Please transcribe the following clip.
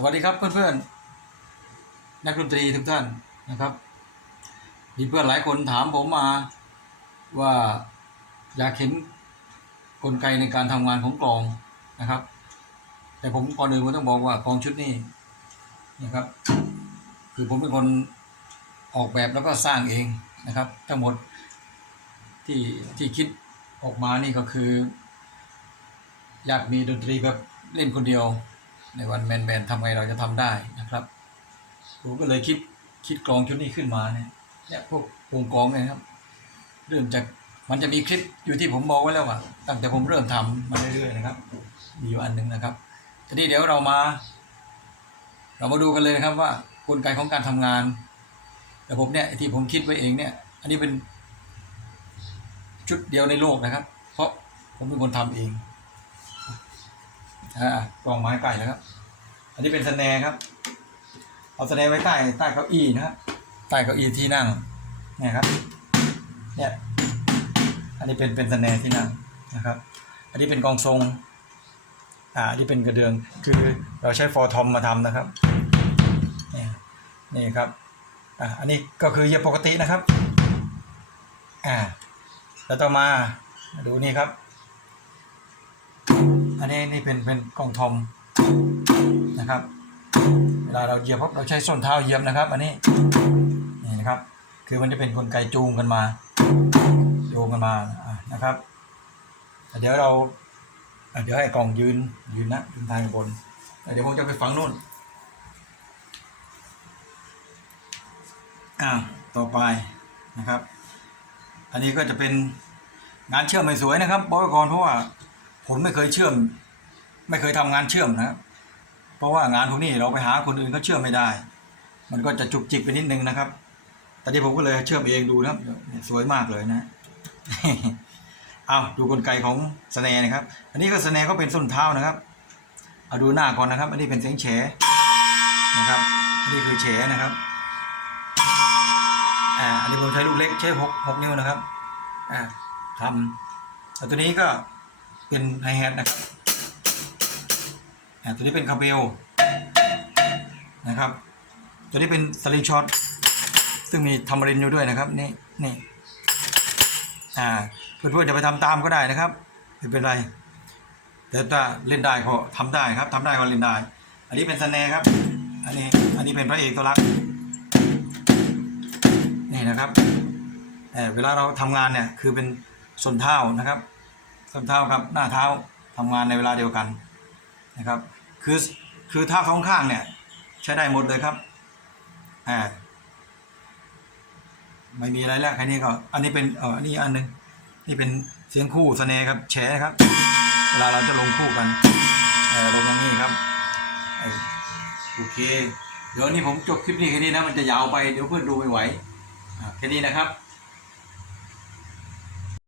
สวัสดีครับเพื่อนๆนักดนตรีทุกท่านนะครับ มีเพื่อนหลายคนถามผมมาว่าอยากเห็นกลไกในการทำงานของกลองนะครับ แต่ผมก่อนอื่นผมต้องบอกว่ากลองชุดนี้นะครับ คือผมเป็นคนออกแบบแล้วก็สร้างเองนะครับ ทั้งหมดที่ที่คิดออกมานี่ก็คือ อยากมีดนตรีแบบเล่นคนเดียว ในวันแมนแมนทำไงเราจะทำได้นะครับผมก็เลยคิดคิดกลองชุดนี้ขึ้นมาเนี่ยเนี่ยพวกวงกลองเนี่ยครับ เริ่มจากมันจะมีคลิปอยู่ที่ผมบอกไว้แล้วว่าตั้งแต่ผมเริ่มทำมาเรื่อยๆนะครับ มีอยู่อันหนึ่งนะครับทีนี้เดี๋ยวเรามา เรามาดูกันเลยนะครับว่ากลไกของการทำงานแต่ผมเนี่ยที่ผมคิดไว้เองเนี่ย อันนี้เป็นชุดเดียวในโลกนะครับ เพราะผมเป็นคนทำเอง กองไม้ไก่นะครับ อันนี้เป็นสแนร์ครับ เอาสแนร์ไว้ใต้ใต้เก้าอี้นะครับ ใต้เก้าอี้ที่นั่งเนี่ยครับ เนี่ย อันนี้เป็นเป็นสแนร์ที่นั่งนะครับ อันนี้เป็นกองทรง อ่า อันนี้เป็นกระเดือง คือเราใช้ฟอร์ทอมมาทำนะครับ เนี่ยนี่ครับ อ่า อันนี้ก็คือเยียบปกตินะครับ อ่า แล้วต่อมาดูนี่ครับ อันนี้นี่เป็นเป็นกล่องทอมนะครับ เวลาเราเหยียบเราใช้ส้นเท้าเหยียบนะครับ อันนี้นี่นะครับ คือมันจะเป็นกลไกจูงกันมาจูงกันมานะครับ เดี๋ยวเราเดี๋ยวให้กล่องยืนยืนนะยืนทางบนเดี๋ยวผมจะไปฝังนู่นอ่าต่อไปนะครับ อันนี้ก็จะเป็นงานเชื่อมไม่สวยนะครับบอกไว้ก่อนเพราะว่า ผมไม่เคยเชื่อม ไม่เคยทำงานเชื่อมนะครับเพราะว่างานพวกนี้เราไปหาคนอื่นเขาเชื่อมไม่ได้ มันก็จะจุกจิกไปนิดนึงนะครับแต่ที่ผมก็เลยเชื่อมเองดูนะครับสวยมากเลยนะเอาดูกลไกของสแนร์นะครับ อันนี้ก็สแนร์ก็เป็นส้นเท้านะครับ เอาดูหน้าก่อนนะครับ อันนี้เป็นเสียงแฉนะครับอันนี้คือแฉนะครับอ่าอันนี้ผมใช้ลูกเล็กใช้หกหกนิ้วนะครับอ่าทำแล้วตัวนี้ก็ เป็นไฮแฮทนะครับอ่าตัวนี้เป็นคาเบลนะครับ ตัวนี้เป็นสลิงช็อตซึ่งมีทำรินอยู่ด้วยนะครับนี่นี่อ่าเพื่อนๆจะไปทำตามก็ได้นะครับไม่เป็นไรแต่ถ้าเล่นได้ก็ทำได้ครับทำได้ก็เล่นได้ อันนี้เป็นสแนร์ครับ อันนี้อันนี้เป็นพระเอกตัวรักนี่นะครับแต่เวลาเราทำงานเนี่ยคือเป็นส่วนเท้านะครับ ส้นเท้าครับหน้าเท้าทำงานในเวลาเดียวกันนะครับ คือคือเท้าสองข้างเนี่ยใช้ได้หมดเลยครับอ่าไม่มีอะไรแล้วแค่นี้ก็ อันนี้เป็นเอออันนี้อันหนึ่งนี่เป็นเสียงคู่สแนร์ครับแฉนะครับ เวลาเราจะลงคู่กันเออลงอย่างนี้ครับโอเค เดี๋ยวนี้ผมจบคลิปนี้แค่นี้นะมันจะยาวไปเดี๋ยวเพื่อนดูไม่ไหวแค่นี้นะครับ